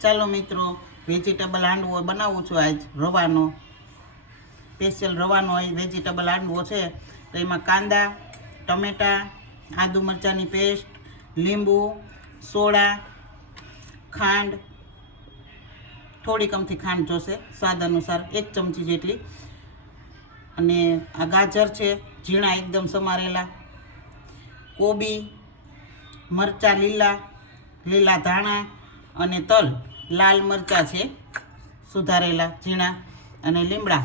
ચાલો મિત્રો વેજીટેબલ હાંડવો બનાવું છું આજ રવાનો. સ્પેશિયલ રવાનો એ વેજીટેબલ હાંડવો છે. તો એમાં કાંદા, ટમેટા, આદુ મરચાંની પેસ્ટ લીંબુ, સોડા, ખાંડ, થોડીક અમથી ખાંડ જોશે, સ્વાદ અનુસાર એક ચમચી જેટલી. અને આ ગાજર છે, ઝીણા એકદમ સમારેલા. કોબી, મરચાં લીલા લીલા ધાણા અને તલ. લાલ મરચાં છે, સુધારેલા ઝીણા અને લીમડા.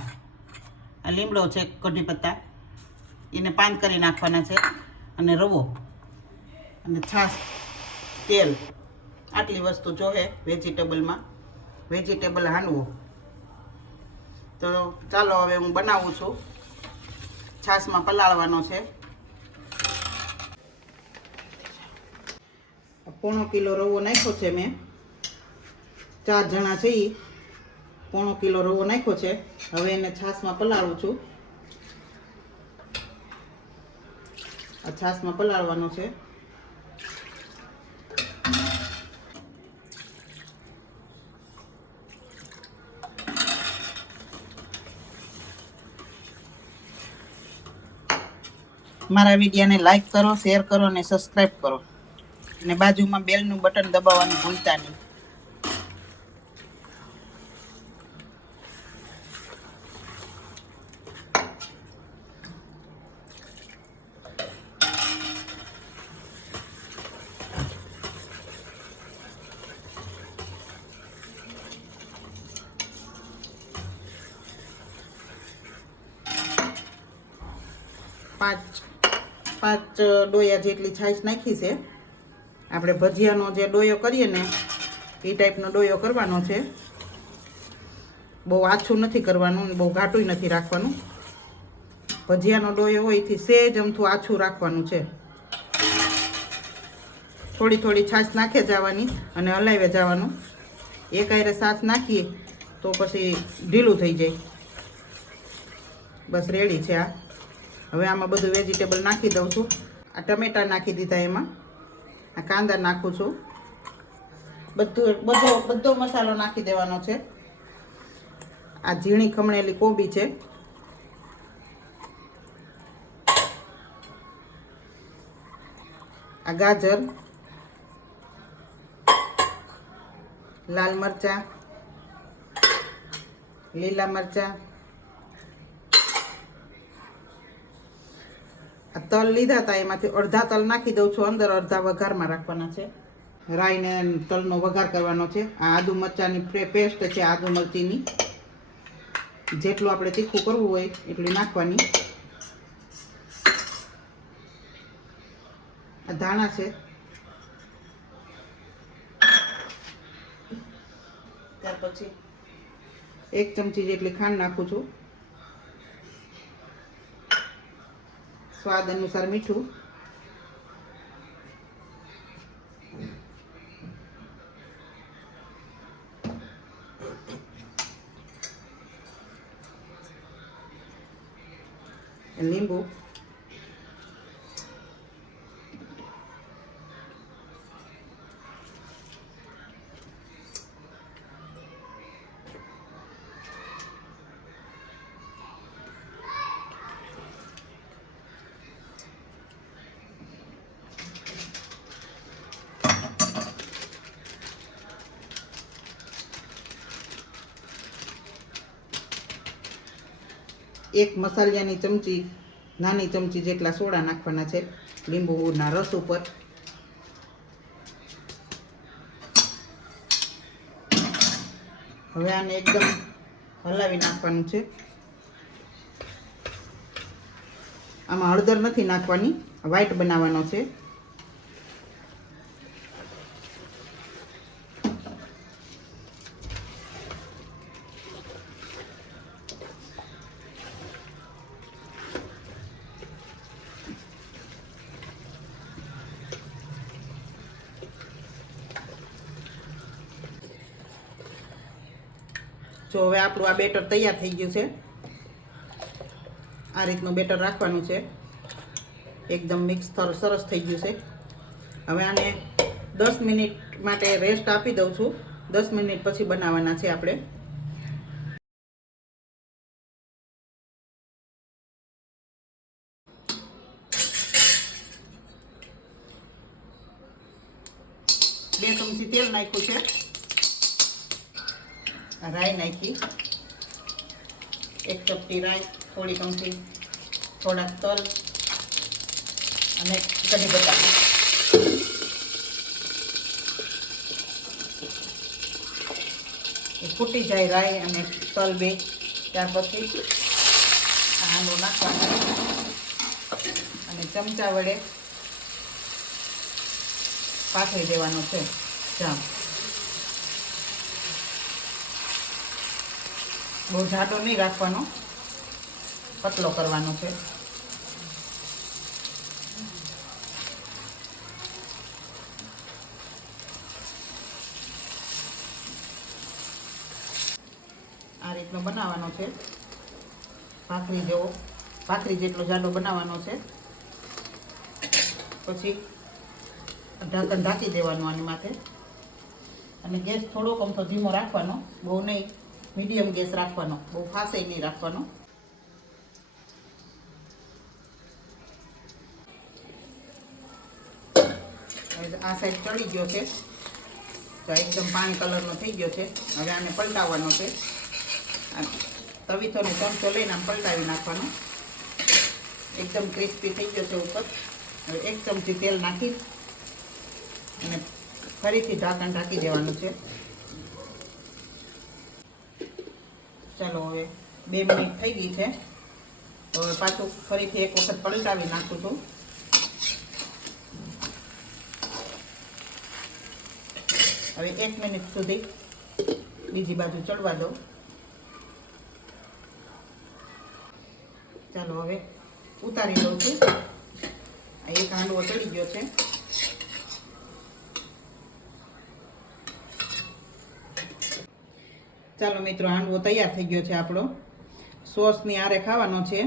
આ લીમડો છે કઢી પત્તા એને પાન કરી નાખવાના છે અને રવો. અને છાશ, તેલ. આટલી વસ્તુ જોહે વેજીટેબલમાં. વેજીટેબલ હાંડવો તો ચાલો હવે હું બનાવું છું. છાશમાં પલાળવાનો છે. પોણો કિલો રવો નાખ્યો છે મેં. ચાર જણા છે એ પોણો કિલો રવો નાખ્યો છે. હવે એને છાશમાં પલાળું છું. આ છાશમાં પલાળવાનો છે. મારા વિડીયોને લાઈક કરો, શેર કરો અને સબસ્ક્રાઈબ કરો. અને બાજુમાં બેલનું બટન દબાવવાનું ભૂલતા નહીં. પાંચ પાંચ ડોયા જેટલી છાશ નાખી છે. આપણે ભજીયાનો જે ડોયો કરીએ ને, એ ટાઈપનો ડોયો કરવાનો છે. બહુ આછું નથી કરવાનું બહુ ઘાટું નથી રાખવાનું. ભજીયાનો ડોયો હોય એથી સેજ અમથું આછું રાખવાનું છે. થોડી થોડી છાશ નાખે જવાની અને હલાવે જવાનું. એક આયરે છાશ નાખીએ તો પછી ઢીલું થઈ જાય. બસ રેડી છે આ. હવે આમાં બધું વેજીટેબલ નાખી દઉં છું. આ ટમેટા નાખી દીધા એમાં. આ કાંદા નાખું છું. બધું, બધો બધો મસાલો નાખી દેવાનો છે. આ ઝીણી ખમણેલી કોબી છે. આ ગાજર, લાલ મરચાં, લીલા મરચાં આ તલ લીધા હતા એમાંથી અડધા તલ નાખી દઉં છું અંદર અડધા વઘારમાં રાખવાના છે. રાઈને તલનો વઘાર કરવાનો છે. આ આદુ મરચાંની પેસ્ટ છે આદુ મરચીની. જેટલું આપણે તીખું કરવું હોય એટલું નાખવાની. આ ધાણા છે. ત્યાર પછી? એક ચમચી જેટલી ખાંડ નાખું છું. સ્વાદ અનુસાર મીઠું. લીંબુ. એક મસાલિયાની ચમચી, નાની ચમચી જેટલા સોડા નાખવાના છે, લીંબુના રસ ઉપર. હવે આને એકદમ હલાવી નાખવાનું છે. આમાં હળદર નથી નાખવાની વ્હાઈટ બનાવવાનો છે. જો હવે આપણું આ બેટર તૈયાર થઈ ગયું છે. આ રીતનું બેટર રાખવાનું છે. એકદમ મિક્સ સરસ થઈ ગયું છે. હવે આને દસ મિનિટ માટે રેસ્ટ આપી દઉં છું. દસ મિનિટ પછી બનાવવાના છે આપણે બે ચમચી તેલ નાખ્યું છે આ રાઈ નાખી. એક ચપટી રાઈ થોડી ચમચી થોડાક તલ અને કઢી પત્તા ફૂટી જાય રાઈ અને તલ બે. ત્યાર પછી આંડો નાખવાનો. અને ચમચા વડે પાથરી દેવાનો છે જામ. બહુ જાડો નહીં રાખવાનો. પતલો કરવાનો છે. આ રીતનો બનાવવાનો છે. ભાખરી જેવો. ભાખરી જેટલો જાડો બનાવવાનો છે. પછી ઢાંકણ ઢાંકી દેવાનું આની માથે. અને ગેસ થોડોક આમ તો ધીમો રાખવાનો. બહુ નહીં. મીડિયમ ગેસ રાખવાનો. બહુ ફાસે નહીં રાખવાનો. આ સાઈડ ચડી ગયો છે. તો એકદમ પાણી કલરનો થઈ ગયો છે. હવે આને પલટાવવાનો છે. તવીથોનો ચમચો લઈને આમ પલટાવી નાખવાનો. એકદમ ક્રિસ્પી થઈ ગયો છે ઉપર. હવે એક ચમચી તેલ નાખી અને ફરીથી ઢાંકણ ઢાંકી દેવાનું છે. ચાલો હવે બે મિનિટ થઈ ગઈ છે. હવે પાછું ફરીથી એક વખત પલટાવી નાખું છું. હવે એક મિનિટ સુધી બીજી બાજુ ચડવા દો ચાલો હવે ઉતારી લઉં છું. આ એક હાંડવો ચડી ગયો છે. ચાલો મિત્રો, હાંડવો તૈયાર થઈ ગયો છે આપણો. સોસની આરે ખાવાનો છે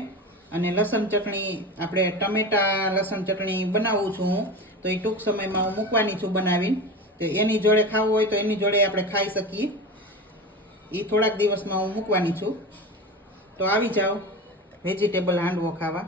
અને લસણ ચટણી, આપણે ટમેટા લસણ ચટણી બનાવું છું હું, તો એ ટૂંક સમયમાં હું મૂકવાની છું બનાવીને. તો એની જોડે ખાવું હોય તો એની જોડે આપણે ખાઈ શકીએ. એ થોડાક દિવસમાં હું મૂકવાની છું. તો આવી જાઓ, વેજીટેબલ હાંડવો ખાવા.